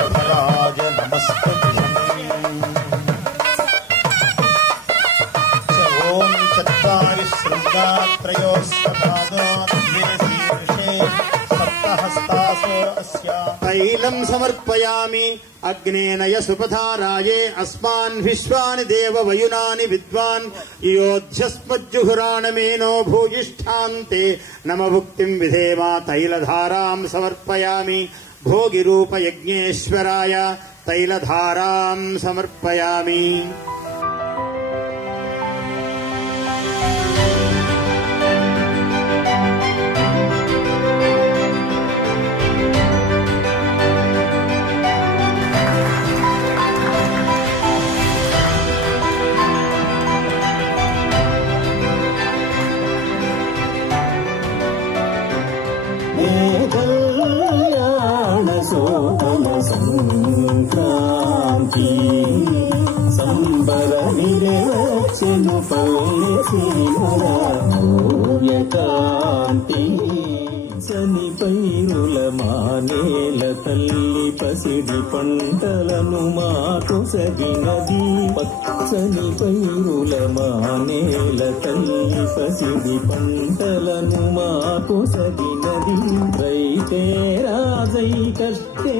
वृषभराज नमस्तुभ्यम्। ओम चत्वारि शृङ्गात्रयोस्वपादोऽशीर्षे सप्तहस्तासो अस्या तैलं समर्पयामि अग्नेनय सुपधाराये अस्मान् विश्वानि देव वयुनानि विद्वान् योध्यस्मज्जुहुराणमेनो भूयिष्ठान्ते नम भुक्तिं विधेमा तैलधारां समर्पयामि भोगिरूप यज्ञेश्वराय तैलधारां समर्पयामि। సంక్రాంతి సంబర నిరచెను పల్లెకాంతి చని పైరుల మానేల తల్లి పసిడి పంటలను మాకు సగినది పచ్చని పైరుల మానేల తల్లి పసిడి పంటలను మాకు సగినది రైతే రాజై కష్టే